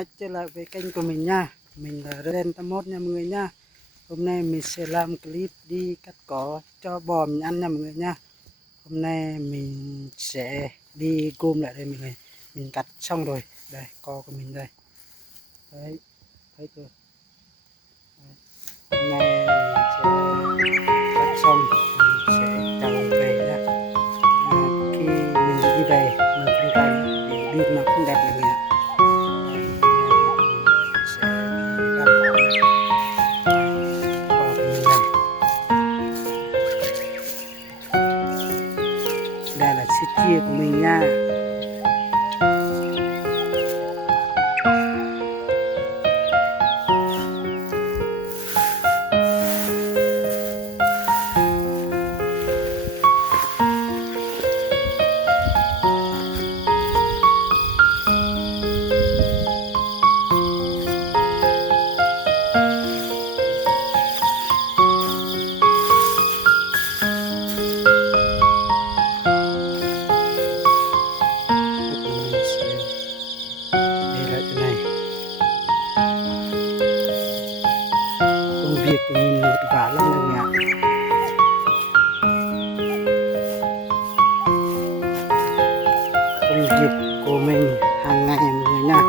hai trở lại với kênh của mình nha. Mình là Ren 81 nha mọi người nha. Hôm nay mình sẽ làm clip đi cắt cỏ cho bò mình ăn nha mọi người nha. Hôm nay mình sẽ đi gom lại đây mọi người. Mình cắt xong rồi. Đây cỏ của mình đây. Đấy, thấy chưa? Đấy. Hôm nay mình sẽ cắt xong mình sẽ trở về nha. Khi mình đi về mình không quay để đường nó không đẹp mọi người ạ. Đây là chiếc chia của mình nha. Công việc của mình vất vả lắm mọi người ạ. Công việc của mình hàng ngày mọi người nha.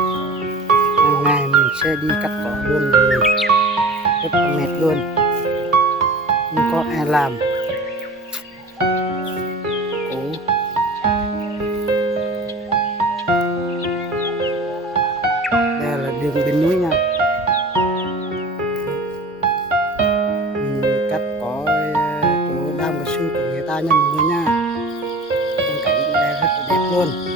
Hàng ngày mình sẽ đi cắt cỏ luôn mọi người. Rất là mệt luôn. Không có ai làm. Cố. Đây là đường bên núi nha. Mình cắt cỏ chỗ đam cao su của người ta nha mọi người nha. Phong cảnh đây rất là đẹp luôn.